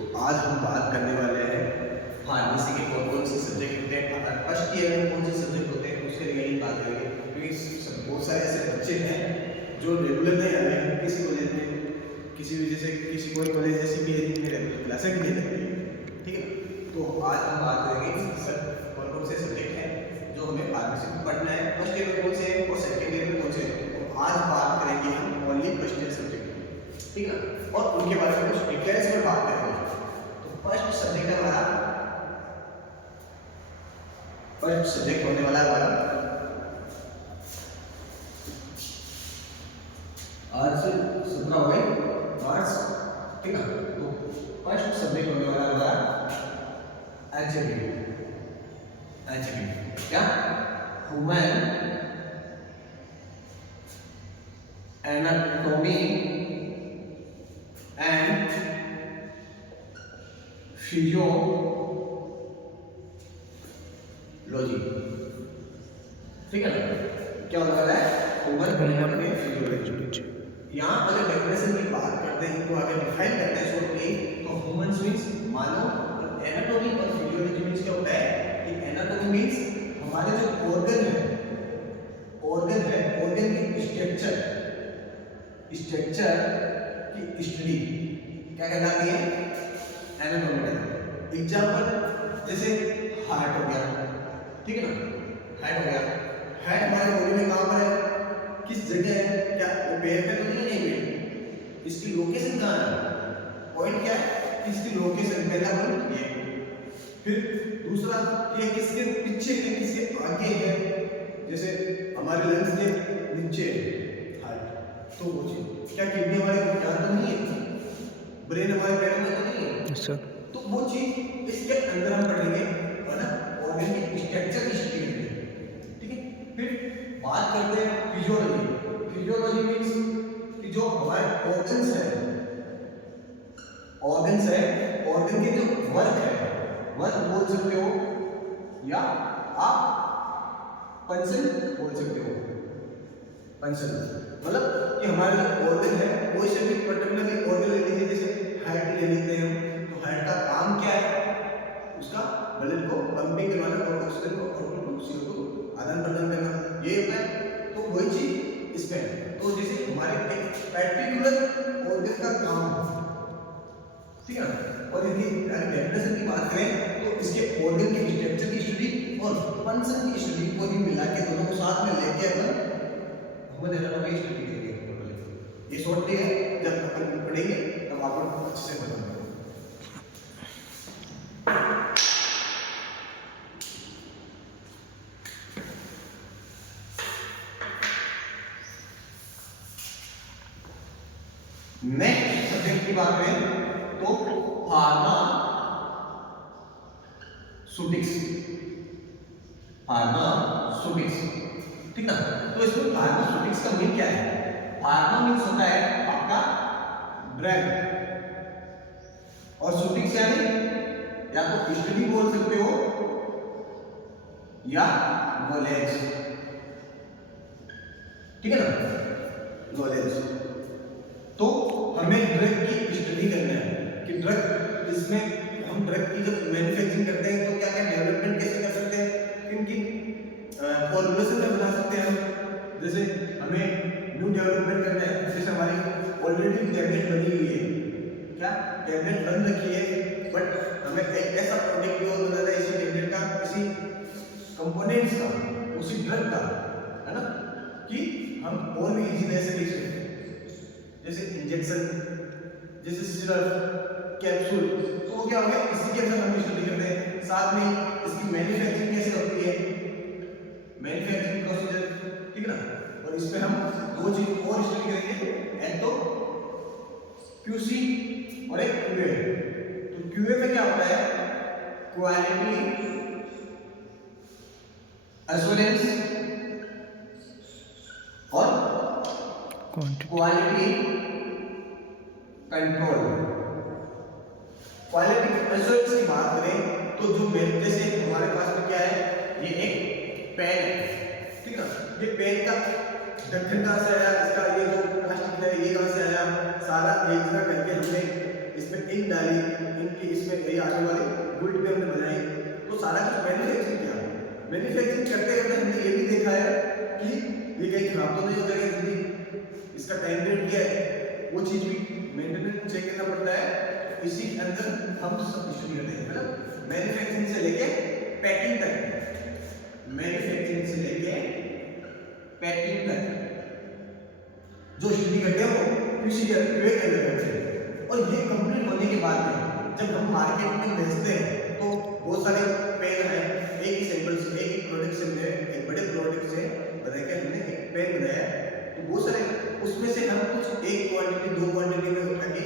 तो आज हम बात करने वाले हैं फार्मेसी के कौन कौन से सब्जेक्ट होते हैं, अगर फर्स्ट ईयर में कौन से सब्जेक्ट होते हैं उसके रिगार्डिंग बात करेंगे। क्योंकि बहुत सारे ऐसे बच्चे हैं जो रेगुलर नहीं आ रहे हैं किसी कॉलेज में, किसी वजह से किसी कोई कॉलेज ऐसी भी है जिनमें रेगुलर क्लासें भी नहीं लगती है, ठीक है। तो आज हम बात करेंगे सर कौन कौन से सब्जेक्ट हैं जो हमें फार्मेसी में पढ़ना है, फर्स्ट ईयर में कौन से हैं और सेकेंड ईयर में कौन से हैं। तो आज बात करेंगे हम ओनली फर्स्ट ईयर सब्जेक्ट, ठीक है, और उनके बारे में कुछ डिटेल्स में बात करेंगे। फर्स्ट सब्जेक्ट हमारा फर्स्ट सब्जेक्ट होने वाला है हमारा आर्ट्स 17 हो गए आर्ट्स, ठीक है। तो फर्स्ट सब्जेक्ट होने वाला है हमारा एचबी क्या ह्यूमन एनाटॉमी एंड फिजियोलॉजी, ठीक है ना। क्या होने वाला है ह्यूमन में फिजियोलॉजी। यहाँ अगर डेफिनेशन की बात करते हैं, इनको आगे डिफाइन करते हैं शॉर्ट में, तो ह्यूमन मींस मानव, और एनाटॉमी और फिजियोलॉजी मींस क्या होता है कि एनाटॉमी मींस हमारे जो ऑर्गन है ऑर्गन के स्ट्रक्चर की स्टडी क्या कहलाती है, एनाटॉमी कहलाती है। एग्जांपल जैसे हार्ट हो गया, ठीक है ना, हार्ट हो गया, हार्ट हमारे बॉडी में कहाँ पर है, किस जगह है, क्या वो पैर पे तो नहीं है, इसकी लोकेशन कहाँ है, पॉइंट क्या है, इसकी लोकेशन, पहला पॉइंट ये। फिर दूसरा ये किसके पीछे है किसके आगे है, जैसे हमारे लंग्स के नीचे हार्ट, तो वो चीज क्या किडनी हमारे को ध्यान तो नहीं है, ब्रेन हमारे पैरों में तो नहीं है सर, तो वो चीज इसके अंदर हम पढ़ेंगे, है ना, ऑर्गन की स्ट्रक्चर की स्टडी करेंगे, ठीक है। फिर बात करते हैं फिजियोलॉजी मींस कि जो हमारे ऑर्गन्स है ऑर्गन के जो वर्क बोल सकते हो, या आप फंक्शन बोल सकते हो। फंक्शन मतलब कि हमारे जो ऑर्गन है कोई से भी पर्टिकुलरली ऑर्गन ले लीजिए, जैसे हार्ट ले लेते हैं, तो हार्ट का काम क्या है, उसका ब्लड को पंपिंग करवाना और ऑक्सीजन को ऑक्सीजन को आदान प्रदान करना, ये होता है। तो वही चीज इसमें है। तो जैसे हमारे एक पर्टिकुलर ऑर्गन का काम है, ठीक है ना, और यदि डेफिनेशन की बात करें तो इसके ऑर्गन के स्ट्रक्चर की स्टडी और फंक्शन की स्टडी को ही मिला के दोनों को साथ में लेके अपन ह्यूमन एनाटॉमी स्टडी करेंगे। ये शॉर्ट है, जब अपन पढ़ेंगे तब आपको अच्छे से बताऊंगा। नेक्स्ट सब्जेक्ट की बात करें तो फार्मास्यूटिक्स, ठीक ना। तो इसमें फार्मास्यूटिक्स का मीन क्या है, फार्मा मीन्स होता है आपका ड्रग, और सूटिक्स यानी या तो स्टडी बोल सकते हो या नॉलेज, ठीक है ना, नॉलेज। तो हमें ड्रग की स्टडी करना है कि ड्रग, इसमें हम ड्रग की जब मैन्युफैक्चरिंग करते हैं तो क्या क्या डेवलपमेंट कैसे कर सकते हैं, किन फॉर्मुलेशन में बना सकते हैं। जैसे हमें न्यू डेवलपमेंट करना है, जैसे हमारी ऑलरेडी टैबलेट बनी हुई है, क्या टैबलेट बन रखी है, बट हमें एक ऐसा प्रोडक्ट भी और बनाना है इसी टैबलेट का, इसी कंपोनेंट्स का, उसी ड्रग का, है ना, कि हम और भी इजीली से लिख सकते हैं, जैसे इंजेक्शन, जैसे सिरप, कैप्सूल। तो वो क्या हो गया, इसी के अंदर हम स्टडी करते हैं। साथ में इसकी मैन्युफैक्चरिंग कैसे होती है, मैन्युफैक्चरिंग प्रोसीजर, ठीक है ना। और इसमें हम दो चीज और स्टडी करेंगे, एक तो क्यूसी और एक क्यूए। तो क्यूए में क्या होता है, क्वालिटी एश्योरेंस और क्वालिटी कंट्रोल। क्वालिटी एश्योरेंस की बात करें तो जो जैसे हमारे पास में क्या है, ये एक पेन है, ठीक है ना, ये पेन का ढक्कन कहाँ से आया, इसका ये जो प्लास्टिक है ये कहाँ से आया, सारा एक जगह करके हमने इसमें इंक डाली, इंक आगे वाले बुलेट पे हमने बनाई, तो सारा कुछ मैन्युफैक्चरिंग किया। मैन्युफैक्चरिंग करते करते हमने ये भी देखा है कि ये कहीं खराब तो नहीं हो जाएगा जल्दी, इसका टाइम पीरियड क्या है, वो चीज भी मेंटेनेंस चेक करना पड़ता है। इसी के अंदर हम सब स्टडी करते हैं, मतलब मैन्युफैक्चरिंग से लेके पैकिंग तक, मैन्युफैक्चरिंग से लेके पैकिंग तक जो स्टडी करते हैं वो कृषि के अंदर करते हैं। और ये कंप्लीट होने के बाद में जब हम मार्केट में बेचते हैं तो बहुत सारे पेन हैं, एक ही सैंपल से, एक ही प्रोडक्ट से हमने, एक बड़े प्रोडक्ट से बनाकर हमने एक पेन बनाया, तो बहुत सारे उसमें से हम कुछ एक क्वांटिटी दो क्वांटिटी में उठा के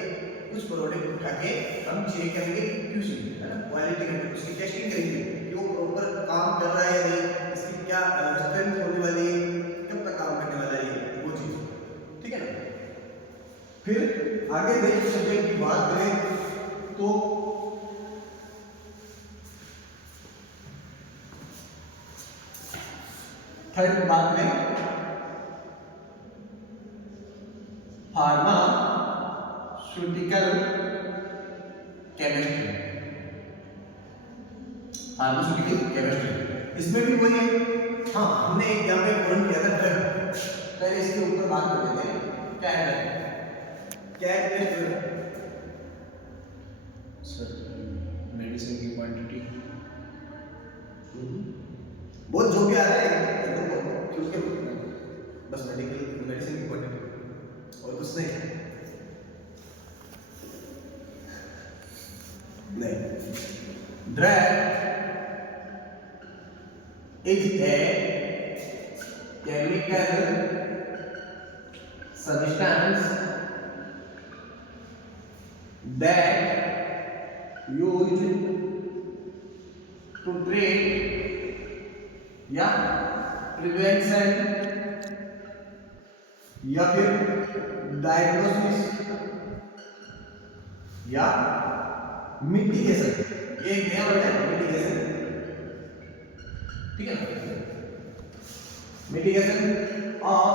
कुछ प्रोडक्ट उठा के हम चेक करेंगे क्यूसी, है ना, क्वालिटी करेंगे, उसकी टेस्टिंग करेंगे कि वो प्रॉपर काम कर रहा है या नहीं, इसकी क्या स्ट्रेंथ होने वाली है, कब तक काम करने वाला है, वो चीज, ठीक है ना। फिर आगे देखिए सब्जेक्ट की बात करें तो थर्ड बात में फार्मास्यूटिकल केमिस्ट्री, फार्मास्यूटिकल केमिस्ट्री, इसमें भी वही है। हाँ, हमने एक यहाँ पे पॉइंट किया था ड्रग, पहले इसके ऊपर बात कर लेते हैं। क्या है ड्रग, क्या है ड्रग? सर मेडिसिन की क्वांटिटी, बहुत जो भी आ रहा है क्योंकि बस मेडिकल मेडिसिन की क्वांटिटी और कुछ नहीं। Drug is a chemical substance that used to treat या प्रिवेंशन या फिर डायग्नोसिस या मिटिगेशन, ये एक नया वर्ड है मिटिगेशन, ठीक है ना, mitigation of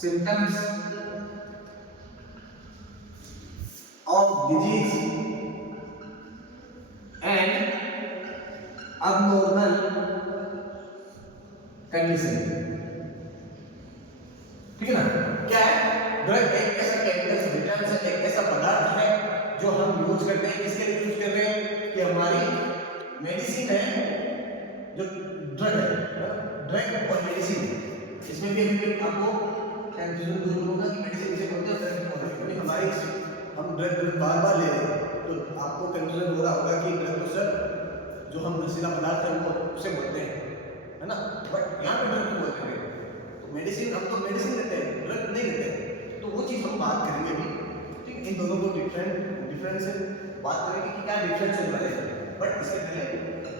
symptoms of disease and abnormal condition, ठीक है ना। क्या है ड्रग? एक ऐसा केमिकल सब्सटेंस है, एक ऐसा पदार्थ है जो हम यूज करते हैं। किसके लिए यूज कर रहे हैं? कि हमारी मेडिसिन है, जो ड्रग है, ड्रग और मेडिसिन, इसमें भी आपको कंफ्यूजन दूर होगा कि मेडिसिन किसे बोलते हैं, ड्रग किसे बोलते हैं। हमारी हम ड्रग बार बार ले रहे हैं तो आपको कंफ्यूजन हो रहा होगा कि ड्रग तो सर जो हम नशीला पदार्थ है वो उसे बोलते हैं, है ना, बट यहाँ पे ड्रग क्यों बोलते हैं? तो मेडिसिन, हम तो मेडिसिन देते हैं, ड्रग नहीं देते हैं, तो वो चीज़ हम बात करेंगे अभी, ठीक। इन दोनों को डिफरेंस से बात करेंगे कि क्या डिफरेंस है वाले, बट इससे पहले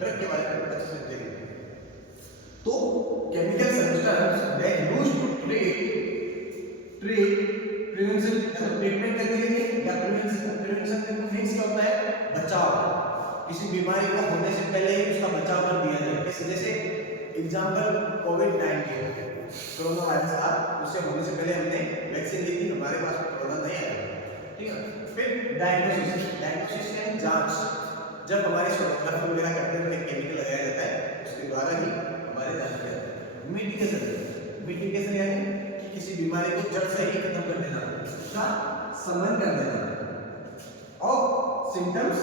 ड्रग के बारे में अच्छे से देखेंगे। तो chemical substance that used to treat prevention, treatment करने के लिए या प्रिवेंशन का मीन्स क्या होता है? बचाव, किसी बीमारी को होने से पहले ही उसका बचाव कर दिया जाए। कैसे? जैसे एग्जांपल कोविड-19 कोरोना वायरस था, उससे होने से पहले हमने वैक्सीन ली थी, हमारे पास कोरोना नहीं आया, ठीक है। फिर डायग्नोसिस यानी जांच, जब हमारे सोनोग्राफी वगैरह करते हैं तो एक केमिकल लगाया जाता है, उसके द्वारा ही हमारे जांच किया जाता है। मिटिगेशन यानी किसी बीमारी को जड़ से ही खत्म कर देना, उसका शमन कर देना। और सिम्टम्स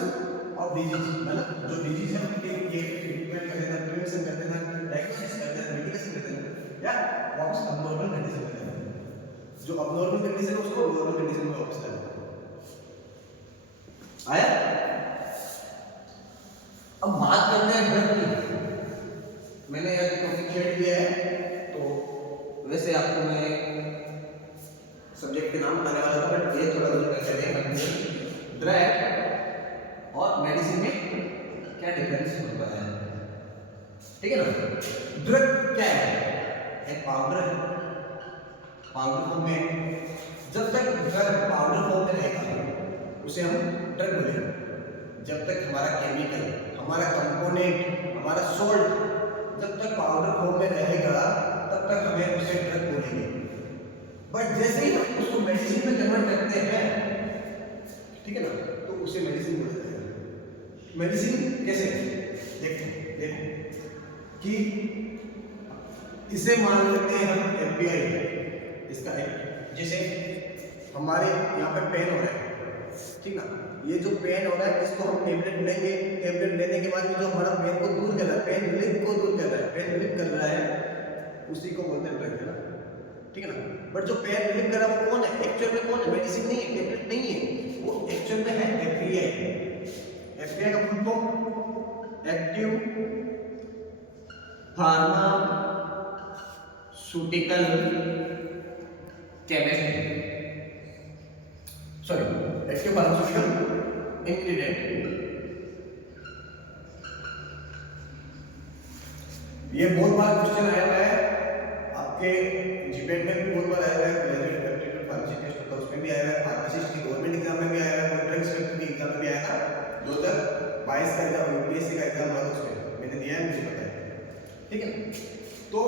ऑफ डिजीज, मतलब जो डिजीज है उनके ये ट्रीटमेंट कर देना, प्रिवेंशन कर देना, डायग्नोसिस कर देना, मिटिगेशन कर देना, या वापस अबनॉर्मल कंडीशन में कर देना। जो अबनॉर्मल कंडीशन है उसको नॉर्मल कंडीशन में वापस कर देना। आया? अब बात करते हैं ड्रग की। मैंने यहाँ टॉपिक छेड़ दिया है, तो वैसे आपको मैं सब्जेक्ट के नाम बताने वाला था, बट ये थोड़ा दूर कर चलें। ड्रग और मेडिसिन में क्या डिफरेंस होता है, ठीक है ना। ड्रग क्या है? एक पाउडर फॉर्म में, जब तक ड्रग पाउडर फॉर्म में रहेगा उसे हम ड्रग बोलेंगे। जब तक हमारा केमिकल, हमारा कंपोनेंट, हमारा सॉल्ट जब तक पाउडर फॉर्म में रहेगा तब तक हमें उसे ड्रग बोलेंगे। बट जैसे ही हम उसको मेडिसिन में कन्वर्ट करते हैं, ठीक है ना, तो उसे मेडिसिन बोला जाएगा। मेडिसिन कैसे? देखो देखो कि इसे मान लेते हैं हम एफबीआई, इसका एक, जैसे हमारे यहाँ पे पेन हो रहा है, ठीक ना, ये जो पेन हो रहा है इसको हम टेबलेट लेंगे, टेबलेट लेने के बाद जो हमारा पेन को दूर कर रहा है, पेन रिलीफ को दूर कर रहा है, पेन रिलीफ कर रहा है, उसी को बोलते हैं ड्रग, है ना, ठीक है ना। बट जो पेन रिलीफ कर रहा है वो कौन है? एक्चुअल में कौन है? मेडिसिन नहीं है, टेबलेट नहीं है, वो एक्चुअल में है एफबीआई। एफबीआई का full form active pharmaceutical chemistry, sorry active pharmaceutical ingredient. ये बहुत बार क्वेश्चन आया हुआ है आपके जीपेट में भी, बहुत बार आया हुआ है, ग्रेजुएट एप्टीट्यूड फार्मेसी टेस्ट होता है उसमें भी आया हुआ है, फार्मासिस्ट की गवर्नमेंट एग्जाम में भी आया हुआ है, ड्रग इंस्पेक्टर की एग्जाम में भी आया था, 2022 का एग्जाम, यूपीएससी का एग्जाम हुआ उसमें मैंने दिया है, मुझे पता है, ठीक है। तो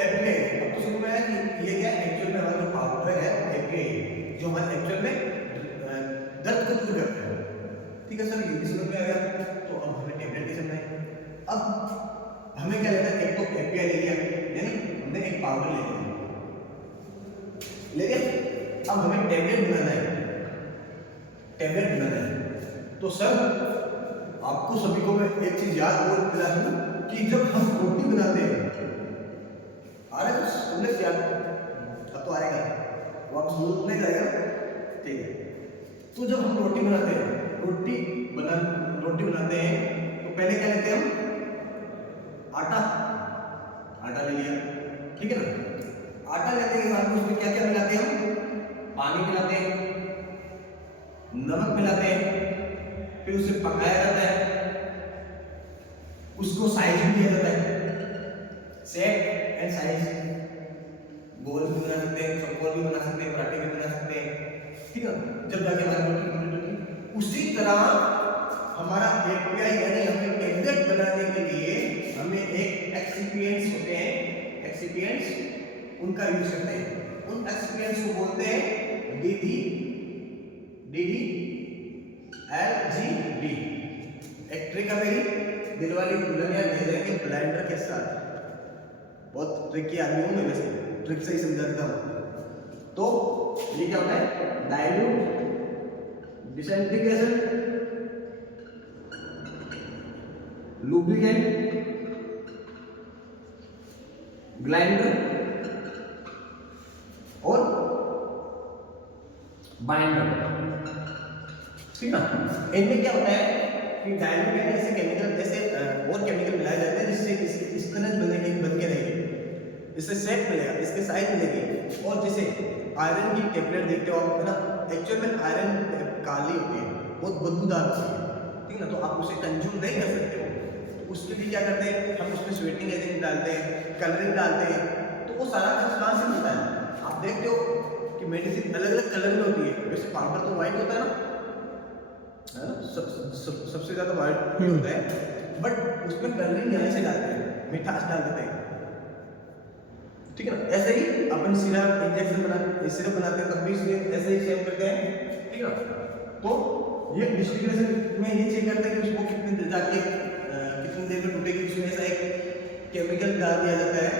एफबीआई, अब तो समझ में आया कि ये क्या है, एक्चुअल में हमारा जो पाउडर है एफबीआई, जो हमारे एक्चुअल में दर्द को दूर करता है, ठीक है सर, ये भी समझ में आ गया। तो अब हमें टेबलेट कैसे बनाए? अब हमें क्या लेना है, एक तो एफबीआई ले लिया, यानी हमने एक पाउडर ले लिया, अब हमें टेबलेट बनाना है, टेबलेट बनाना है। तो सर आपको सभी को मैं एक चीज याद और दिला दूं कि जब हम रोटी बनाते हैं, आ रहा है कुछ तुमने याद, अब तो आएगा, वो आप जरूर नहीं जाएगा, ठीक है। तो जब हम रोटी बनाते हैं, रोटी बनाते हैं तो पहले क्या लेते हैं हम? आटा ले लिया, ठीक है ना। आटा लेने के बाद उसमें क्या क्या मिलाते हैं हम? पानी मिलाते हैं, नमक मिलाते हैं, फिर उसे पकाया जाता है, उसको साइज भी दिया जाता है, शेप एंड साइज, गोल भी बना सकते हैं, चौकोर भी बना सकते हैं, पराठे भी बना सकते हैं, ठीक है। जब जाके हमारी रोटी कंप्लीट होती, उसी तरह हमारा एपीआई यानी हमें टेबलेट बनाने के लिए हमें एक एक्सिपिएंट्स होते हैं, एक्सिपिएंट्स उनका यूज करते हैं, उन एक्सिपिएंट्स को बोलते हैं DDLGB। एक ट्रिक है मेरी, दिलवाली दुल्हनिया ले जाएंगे ब्लेंडर के साथ, बहुत ट्रिकी आदमी हूं मैं, वैसे ट्रिक से ही समझा देता हूं। तो ये क्या होता है? डाइल्यूट, डिसइंटीग्रेशन, लुब्रिकेंट, ग्लाइंडर और बाइंडर, ठीक ना। इनमें क्या होता है कि डाइल्यूट में ऐसे केमिकल, जैसे और केमिकल मिलाए जाते हैं जिससे इस तरह बन के रहेगी, इससे शेप मिलेगा, इसके साइज मिलेगी। और जैसे आयरन की टेबलेट देखते हो आप, है ना, एक्चुअल में आयरन काली होती है, बहुत बदबूदार होती है, ठीक ना, तो आप उसे कंज्यूम नहीं कर सकते हो। तो उसके लिए क्या करते हैं हम? उसमें स्वेटिंग एजेंट डालते हैं, कलरिंग डालते हैं, तो वो सारा कुछ कहाँ से मिलता है? आप देखते हो कि मेडिसिन अलग अलग कलर में होती है, वैसे पाउडर तो व्हाइट होता है ना, है ना, सबसे ज्यादा व्हाइट होता है, बट उसमें कलरिंग यहाँ से डालते हैं, मिठास डाल देते हैं, ठीक है ना। ऐसे ही अपन सिरप बनाते हैं, तब भी इसमें ऐसे ही सेम करते हैं, ठीक है ना। तो ये डिस्टिलेशन में ये चेक करते हैं कि उसको कितनी देर में टूटेगी, उसमें ऐसा एक केमिकल डाल दिया जाता है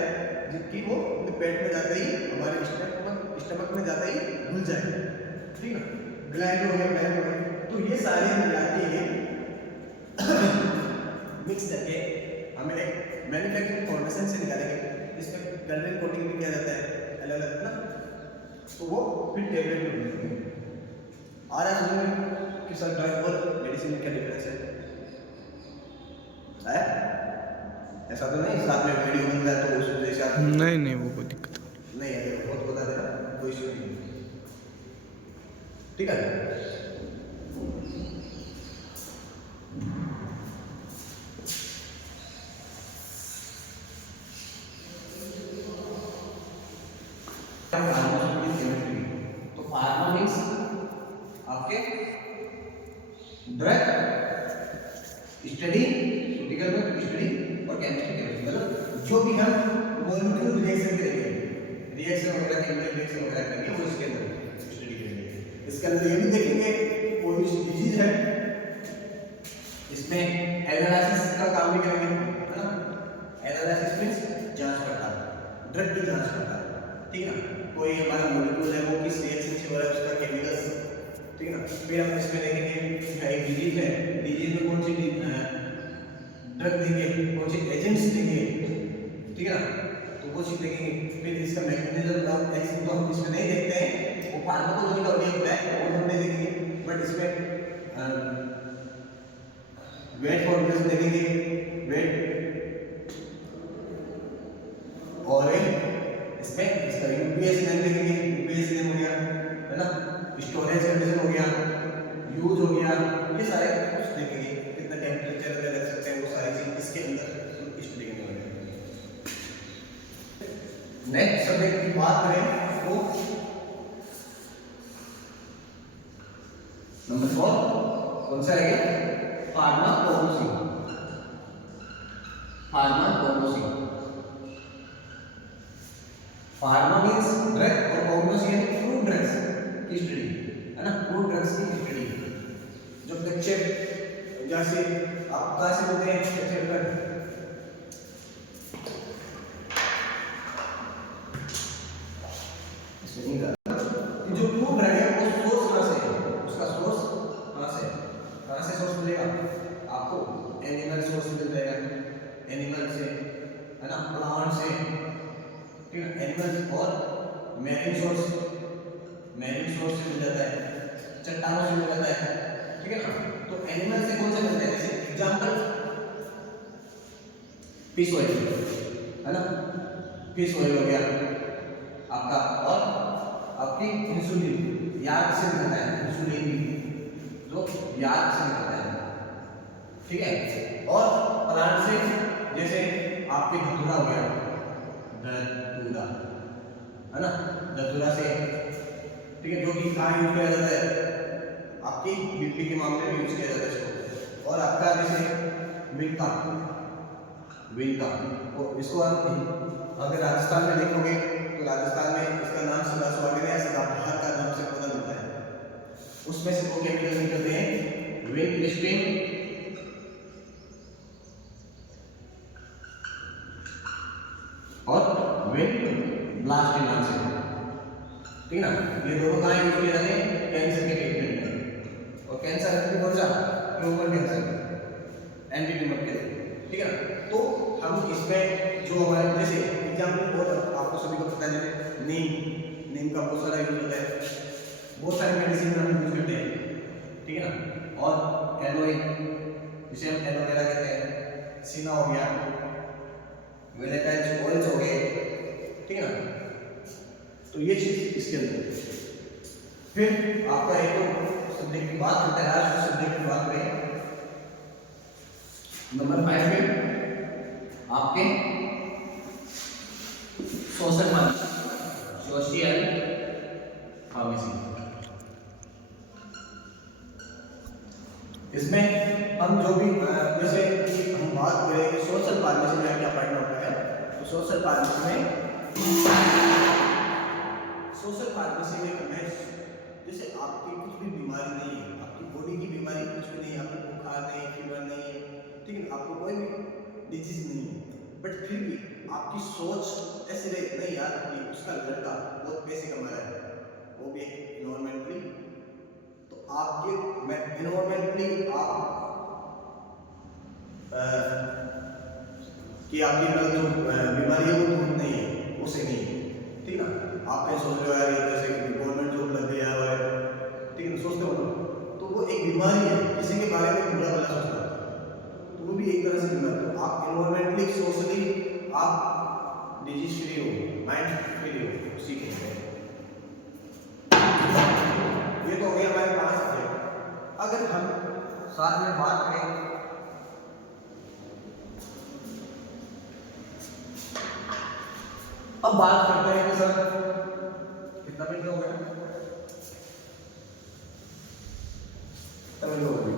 जिसकी वो पेट में जाते ही, हमारे स्टमक में जाते ही घुल जाए, ठीक है। ग्लैंड हो गए, तो ये सारे मिला के मिक्स करके हमें एक मैन्युफैक्चरिंग फॉर्मेशन से निकालेंगे, जिसमें कलरिंग कोटिंग भी किया जाता है अलग अलग ना, तो वो फिर टेबलेट में बनेगी। आ रहा है समझ में कि सर ड्रग और मेडिसिन में क्या डिफरेंस है? आया? ऐसा तो नहीं साथ में वीडियो बन रहा है तो उसमें जैसे आप नहीं वो कोई दिक्कत नहीं है, बहुत बता देना, कोई इशू नहीं, ठीक है। तो फार्मा मीन्स आपके ड्रग स्टडी, मेडिकल में स्टडी और केमिस्ट्री, मतलब जो भी हम मॉलिक्यूल रिएक्शन करेंगे, रिएक्शन वगैरह केमिकल रिएक्शन वगैरह करेंगे वो इसके अंदर स्टडी करेंगे। इसके अंदर ये भी देखेंगे कोई डिजीज है इसमें एनालिसिस का काम भी करेंगे, है ना। एनालिसिस मींस जांच पड़ताल, ड्रग की जांच पड़ताल, ठीक है ना। कोई हमारा मॉलिक्यूल है वो किस रिएक्शन से हो रहा है उसका केमिकल्स, ठीक है ना। फिर हम इसमें देखेंगे एक डिजीज है, डिजीज में कौन सी ड्रग देंगे, कौन से एजेंट्स देंगे, ठीक है ना, तो वो चीज देखेंगे। फिर इसका मैकेनिज्म ऑफ एक्शन तो हम इसमें नहीं देखते हैं, वो फार्माकोलॉजी का भी होता है वो हम नहीं देखेंगे, बट इसमें वेट फॉर्मूलेशन देखेंगे, वेट और इसमें इसका यूपीएस नेम देखेंगे, यूपीएस नेम हो गया, है ना, स्टोरेज कंडीशन हो गया, यूज हो गया, ये सारे कुछ देखेंगे, कितना टेम्परेचर पे रख सकते हैं वो सारी चीज इसके अंदर इस देखेंगे। नेक्स्ट सब्जेक्ट की बात करें तो नंबर 4 कौन सा रहेगा, pharmacognosy. Pharmacognosy, pharma means drug और कोग्नोसी यानी फ्रूट ड्रग्स की स्टडी, है ना, फ्रूट ड्रग्स की स्टडी। जो बच्चे जैसे आप कहाँ से बोलते हैं छत्तीसगढ़, जो फ्रूट ड्रग है वो सोर्स कहाँ से है, उसका सोर्स कहाँ से सोर्स मिलेगा आपको, एनिमल सोर्स मिल जाएगा, एनिमल से, है ना, प्लांट से, ठीक है, एनिमल और मैरीन सोर्स से मिल जाता है, चट्टानों से मिल जाता है, ठीक है ना। तो एनिमल से कौन से मिलते हैं, जैसे एग्जांपल फिश ऑयल, है ना, फिश ऑयल हो गया आपका, और आपकी इंसुलिन यार्ड से मिलता है, इंसुलिन जो यार्ड से मिलता है, ठीक है। और प्लांट से जैसे आपके धतूरा हो गया, धतूरा, है ना, धतूरा से, ठीक है, जो कि कहाँ यूज किया जाता है, आपकी बीपी के मामले में यूज किया जाता है इसको। और आपका जैसे विनका तो इसको आप अगर राजस्थान में देखोगे तो राजस्थान में इसका नाम सदासुहागिन या सदाबहार का नाम से पता मिलता है। उसमें से वो केमिकल निकलते हैं विनक्रिस्टिन और विन ब्लास्ट के नाम से, ठीक है ना। ये दोनों कहाँ यूज किए जाते हैं, कैंसर के ट्रीटमेंट में, और कैंसर है कौन सा, ट्यूमर कैंसर, एंटी ट्यूमर के, ठीक है ना। तो हम इसमें जो हमारे जैसे एग्जाम्पल और आपको सभी को पता है, जैसे नीम का बहुत सारा यूज होता है, बहुत सारे मेडिसिन में हम यूज करते हैं, ठीक है ना। और एलोए जिसे हम एलोवेरा कहते हैं, सीना हो गया, वेलेटाइल ऑयल्स हो गए, ठीक है ना। तो ये चीज इसके अंदर। फिर आपका एक सब्जेक्ट की बात करते हैं, आज सब्जेक्ट की बात करें नंबर 5 में आपके सोशल फार्मेसी। इसमें हम जो भी जैसे हम बात करें कि सोशल फार्मेसी में क्या पढ़ना होता है, तो सोशल फार्मेसी में हमें जैसे आपकी कुछ भी बीमारी नहीं है, आपकी बॉडी की बीमारी कुछ भी नहीं है, आपको बुखार नहीं, फीवर नहीं है, ठीक है, आपको कोई भी डिजीज नहीं है, बट फिर भी आपकी सोच ऐसे रहे नहीं यार कि उसका लड़का बहुत पैसे कमा रहा है, वो भी एनवायरमेंटली, तो आपके एनवायरमेंटली आप कि आपकी जो बीमारी है वो दूर नहीं है, वो सही नहीं है, ठीक ना। आप ये सोच रहे हो यार ये जैसे गवर्नमेंट जॉब लग गया है, ठीक है, सोचते हो ना, तो वो एक बीमारी है, किसी के बारे में बुरा भला सोचना, तो वो भी एक तरह से बीमारी। तो आप एनवायरमेंटली सोशली आप डिजीज फ्री हो, माइंड फ्री हो, उसी के लिए ये तो हो गया हमारे 5 सब्जेक्ट। अगर हम साथ में बात करें अब बात करते हैं कि सर कितना मिनट हो गया, कितना मिनट हो गया,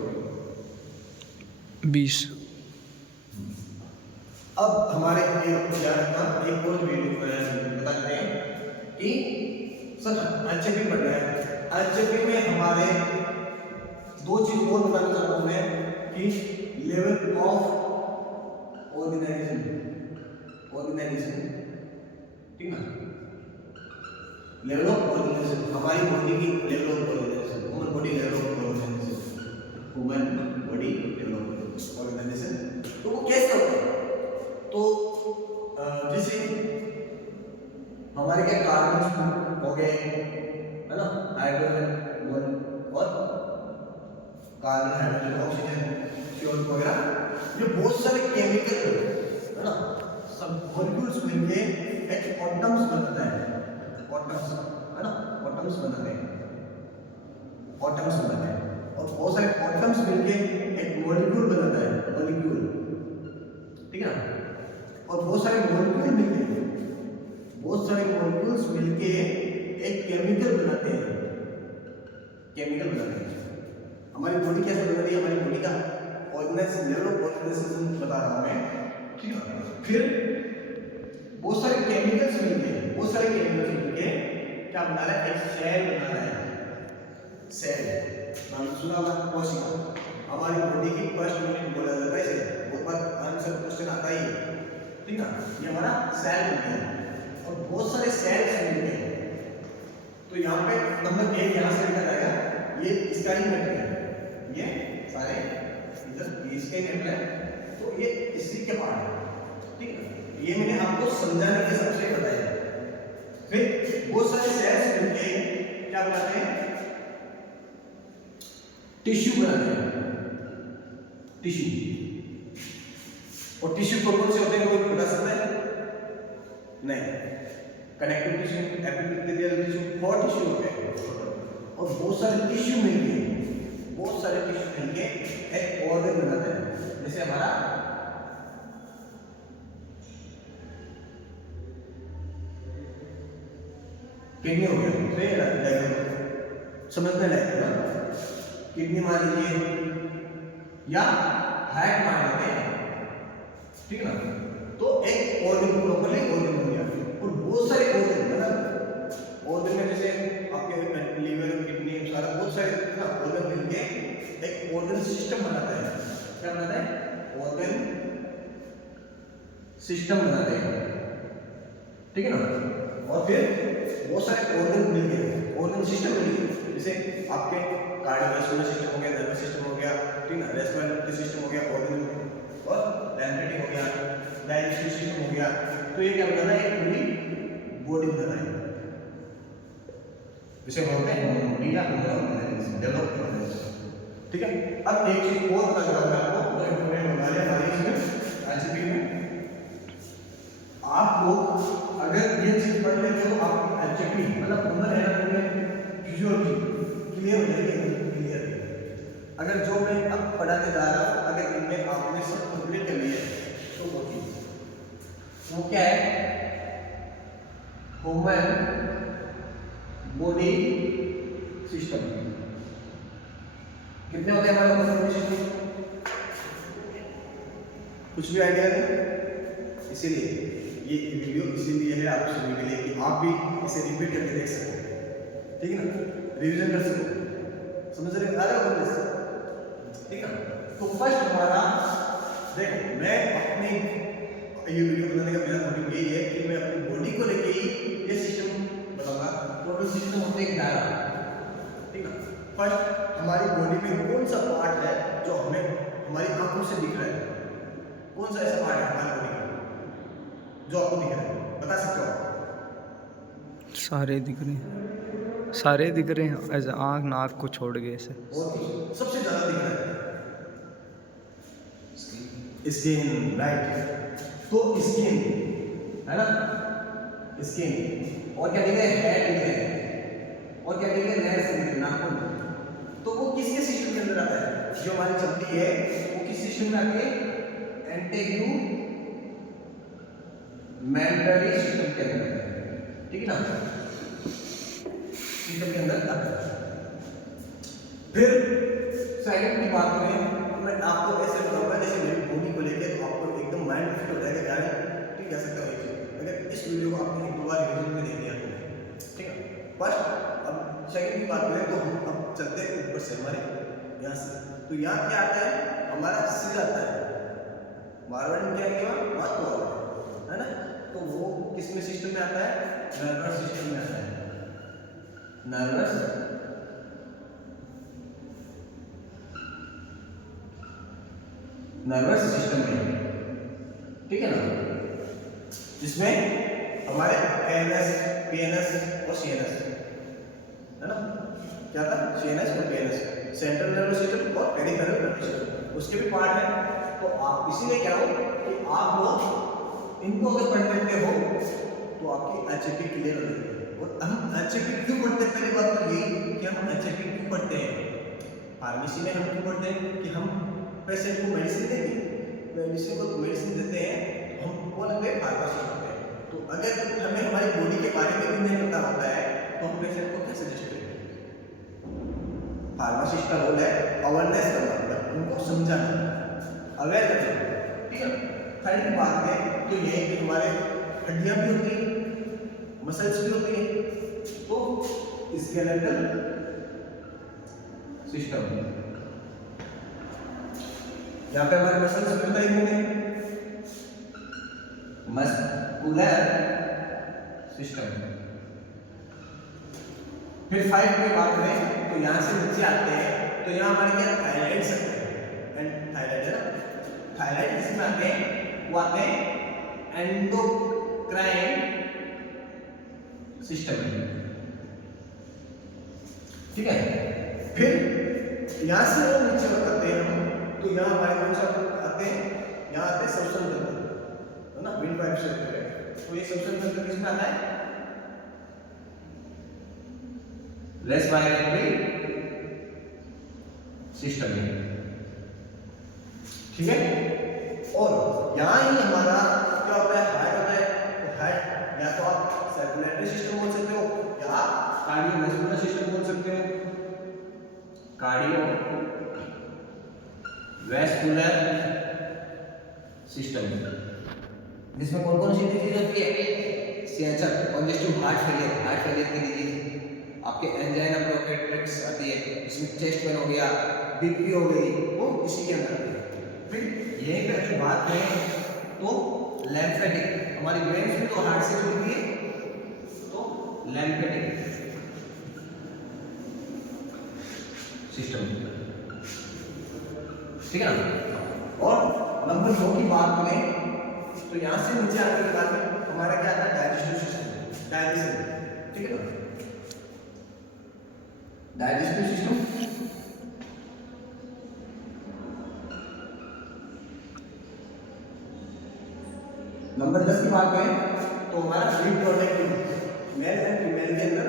20। अब हमारे एक और वीडियो बता देते हैं कि सर एचएपी पढ़ रहे हैं, एचएपी में हमारे 2 चीज और बताना चाहता हूं मैं कि लेवल ऑफ ऑर्गेनाइजेशन, ठीक ना, लेवल ऑफ ऑर्गेनाइजेशन, हमारी बॉडी की level of organisation, human body level of organisation, human body level of organisation. तो वो कैसे होता है? तो जैसे हमारे क्या कार्बन हो गए, है ना, हाइड्रोजन और कार्बन, हाइड्रोजन, ऑक्सीजन, CO2 वगैरह, ये बहुत सारे केमिकल, है ना, सब मॉलिक्यूल्स मिलके एक एटम्स बनाता है, एटम्स, है ना, एटम्स बनाते हैं, और बहुत सारे एटम्स मिलके एक मॉलिक्यूल बनाता है, मॉलिक्यूल, ठीक है ना, और बहुत सारे मॉलिक्यूल्स मिलके एक केमिकल बनाते हैं, हमारी बॉडी कैसे बन रही है, हमारी बॉडी का ऑर्गेनाइजेशन, लेवल ऑफ ऑर्गेनाइजेशन बता रहा हूं मैं, ठीक है। फिर बहुत सारे केमिकल्स मिलके क्या बना रहा है, एक सेल बना रहा है, सेल, नाम सुना होगा, कोशिका। हमारी बॉडी की फर्स्ट यूनिट बोला जाता है इसे, बहुत बार आंसर क्वेश्चन आता ही है, ठीक ना, ये हमारा सेल बन गया, और बहुत सारे सेल्स मिल गए। तो यहाँ पे नंबर 1 यहाँ से लेकर आएगा, ये इसका ही मैटर है, ये सारे इधर इसके मैटर है, तो ये इसी के पार्ट है, ठीक है। ये मैंने आपको समझाने के हिसाब से बताया। फिर बहुत सारे सेल्स मिलके क्या बनाते हैं, टिश्यू बनाते हैं, टिश्यू, और टिश्यू कौन से होते हैं कोई बता सकता है? नहीं, connective tissue, epithelial tissue, 4 tissue होते हैं, और बहुत सारे टिश्यू मिलके एक ऑर्गन बनाते हैं, जैसे हमारा किडनी हो गया, समझने लायक है ना, किडनी मान लीजिए या हार्ट मान लेते हैं, ठीक है ना, तो एक ऑर्गन प्रॉपर्ली ऑर्गन बन गया। और बहुत सारे ऑर्गन, मतलब ऑर्गन में जैसे आपके लीवर, किडनी, सारा बहुत सारे ना ऑर्गन मिलके एक ऑर्गन सिस्टम बनाता है, क्या बनाता है, ऑर्गन सिस्टम बनाते हैं, ठीक है ना। और फिर बहुत सारे ऑर्गन मिलके ऑर्गन सिस्टम मिलके, जैसे आपके कार्डियोवैस्कुलर सिस्टम हो गया, नर्वस सिस्टम हो गया, ठीक है ना, रेस्पिरेटरी सिस्टम हो गया, ऑर्गन और लिम्फेटिक हो गया, डाइजेस्टिव सिस्टम हो गया। तो ये क्या बनाना है, एक पूरी बॉडी बनाना है, जिसे बोलते हैं बॉडी या डेवलप करना है, ठीक है। अब एक चीज और बता रहा हूं आपको, मैं इम्पोर्टेंट बता रहा हूं इसमें आईसीपी में, आप लोग अगर ये चीज पढ़ लेते हो, आप एचपी मतलब अंदर है ना, फिजियोलॉजी क्लियर हो जाएगी, क्लियर। अगर जो मैं अब पढ़ाने जा रहा हूं, अगर इनमें आपने सब कंप्लीट कर लिया तो वो चीज वो क्या है, ह्यूमन बॉडी सिस्टम। कितने होते हैं हमारे ह्यूमन बॉडी सिस्टम? कुछ भी आइडिया नहीं, इसीलिए ये वीडियो इसीलिए है आप सभी के लिए कि आप भी इसे रिपीट करके देख सको, ठीक है ना, रिवीजन कर सको, समझ रहे आ रहा है, ठीक है। तो फर्स्ट हमारा देखो, मैं अपनी ये वीडियो बनाने का मेरा मोटिव यही है कि मैं अपनी बॉडी को लेके ही ये सिस्टम बताऊंगा। टोटल सिस्टम होते हैं 11, ठीक है। फर्स्ट हमारी बॉडी में कौन सा पार्ट है जो हमें हमारी आंखों से दिख रहा है, कौन सा ऐसा पार्ट है हमारी बॉडी का जो आपको दिख रहा है, बता सकते हो? सारे दिख रहे हैं, ऐसे आँख नाक को छोड़ के ऐसे। सबसे ज्यादा दिख रहा है स्किन, राइट। तो स्किन है ना, स्किन, और क्या दिख रहा है, हेड दिख रहा है, और क्या दिख रहा है, नेल्स दिख रहे हैं, नाखून। तो वो किसके सिस्टम के अंदर आता है, जो हमारी चमड़ी है वो किस सिस्टम में आती है, एंटेग्यू मेंटरी सिस्टम के अंदर आता है, ठीक है ना, सिस्टम के अंदर आता है। फिर सेकंड की बात करें तो मैं आपको ऐसे बताऊंगा जैसे मेरी बॉडी को लेकर, तो आपको एकदम माइंड फिट हो जाएगा यार, ठीक कह सकता हूँ ये चीज। अगर इस वीडियो को आपने एक दो बार रिवीजन में देख लिया तो ठीक है। फर्स्ट अब सेकंड की बात करें तो हम अब चलते हैं ऊपर से हमारे यहाँ से, तो यहाँ क्या आता है हमारा सिर आता है, मारवाड़ी में क्या किया बात तो है ना, तो वो किस में सिस्टम में आता है, नर्वस सिस्टम में आता है, नर्वस सिस्टम में, ठीक है ना, जिसमें हमारे एएनएस, पीएनएस और सीएनएस है ना, क्या था सीएनएस और पीएनएस, सेंट्रल नर्वस सिस्टम और पेरिफेरल नर्वस सिस्टम, उसके भी पार्ट है। तो आप इसीलिए क्या हो कि आप लोग इनको अगर पढ़ लेते हो तो आपकी एचएपी क्लियर हो जाती है। और हम एचएपी क्यों पढ़ते हैं, पहली बात तो यही कि हम एचएपी क्यों पढ़ते हैं, फार्मेसी में हम क्यों पढ़ते हैं कि हम पेशेंट को मेडिसिन देंगे, मेडिसिन को मेडिसिन देते हैं, हम कौन होते हैं फार्मासिस्ट होते हैं। तो अगर हमें हमारी बॉडी के बारे में भी नहीं पता होता है तो हम पेशेंट को कैसे सजेस्ट करेंगे। फार्मासिस्ट का रोल है अवेयरनेस करना, मतलब उनको समझाना, अवेयर करना, ठीक है। थर्ड बात है तो ये है कि हमारे हड्डियां भी होती हैं, मसल्स भी होती हैं, तो स्केलेटल सिस्टम, यहाँ पे हमारे मसल्स भी बताएंगे, मस्कुलर सिस्टम। फिर 5 पे बात करें तो यहाँ से नीचे आते हैं तो यहाँ हमारे क्या थायराइड्स आते हैं, थायराइड है ना, थायराइड किसमें आते हैं, वो आते हैं एंडोक्राइन सिस्टम में, ठीक है। फिर यहाँ से वो नीचे आते हैं हम, तो यहाँ हमारे कौन सा आते हैं, यहाँ आते हैं श्वसन तंत्र है ना, विंड पाइप से, तो ये श्वसन तंत्र किसमें आता है, रेस्पिरेटरी सिस्टम में, ठीक है। और यहाँ ही हमारा क्या होता है, हार्ट होता है, तो हार्ट या तो आप सर्कुलेटरी सिस्टम बोल सकते हो या कार्डियोवैस्कुलर सिस्टम बोल सकते हो, कार्डियो वैस्कुलर सिस्टम, जिसमें कौन कौन सी डिजीज होती है, कैंसर, कंजेस्टिव हार्ट फेलियर की डिजीज, आपके एंजाइना ब्रोंकाइटिस आती है, इसमें चेस्ट पेन हो गया, बीपी हो गई, वो इसी के अंदर आती है। फिर यहीं पे अगर बात करें तो लैम्फेटिक, हमारी वेन्स भी तो हार्ट से जुड़ती है, तो लैम्फेटिक सिस्टम, ठीक है ना। और नंबर 2 की बात करें तो यहाँ से नीचे आने के बाद हमारा क्या आता है, डाइजेस्टिव सिस्टम, डाइजेशन, ठीक है ना, डाइजेस्टिव सिस्टम। नंबर 10 की बात करें तो हमारा रिप्रोडक्टिव, मेल एंड फीमेल के अंदर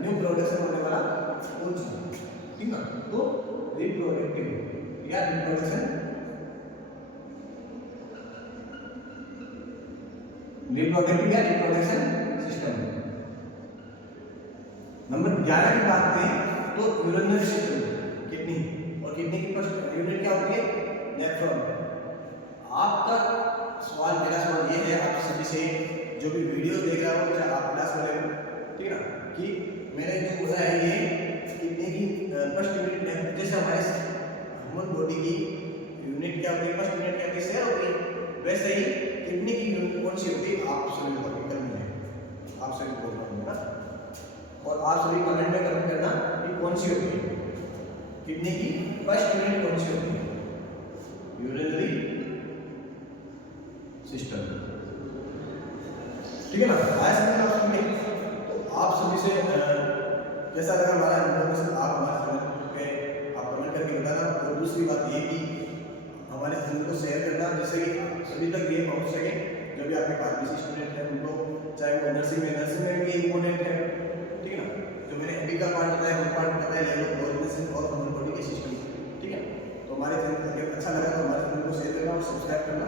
न्यू प्रोडक्शन होने वाला कौन सा, ठीक है, तो रिप्रोडक्टिव या रिप्रोडक्शन सिस्टम। नंबर 11 की बात करें तो यूरिनरी सिस्टम, किडनी, और किडनी की फर्स्ट यूनिट क्या होती है, नेफ्रॉन। आपका सवाल, मेरा सवाल ये है आप सभी से, जो भी वीडियो देख रहा हो चाहे आप क्लास वाले हो, ठीक है ना, कि मैंने जो बोला है ये किडनी की फर्स्ट यूनिट, जैसे हमारे ह्यूमन बॉडी की यूनिट क्या होती है, फर्स्ट यूनिट क्या होती है, सेल होती है, वैसे ही किडनी की यूनिट कौन सी होती है, आप सभी को करनी है, आप सभी बोल रहा हूँ ना, और आप सभी कमेंट में कमेंट करना कि कौन सी होती है, किडनी की फर्स्ट यूनिट कौन सी होती है, यूरिनरी सिस्टम, ठीक है ना। आया समझ में, तो आप सभी से कैसा लगा हमारा इन्फॉर्मेशन, आप हमारे चैनल पे आप कमेंट करके बताना। और दूसरी बात ये कि हमारे चैनल को शेयर करना, जिससे कि सभी तक ये पहुंच सके, जो भी आपके फार्मेसी स्टूडेंट हैं उनको, चाहे वो नर्सिंग में भी इम्पोर्टेंट है, ठीक है ना, जो मैंने अभी का पार्ट बताया, वो पार्ट बताया लेवल कोऑर्डिनेशन और ह्यूमन बॉडी के सिस्टम, ठीक है। तो हमारे चैनल अगर अच्छा लगा तो हमारे चैनल को शेयर करना और सब्सक्राइब करना।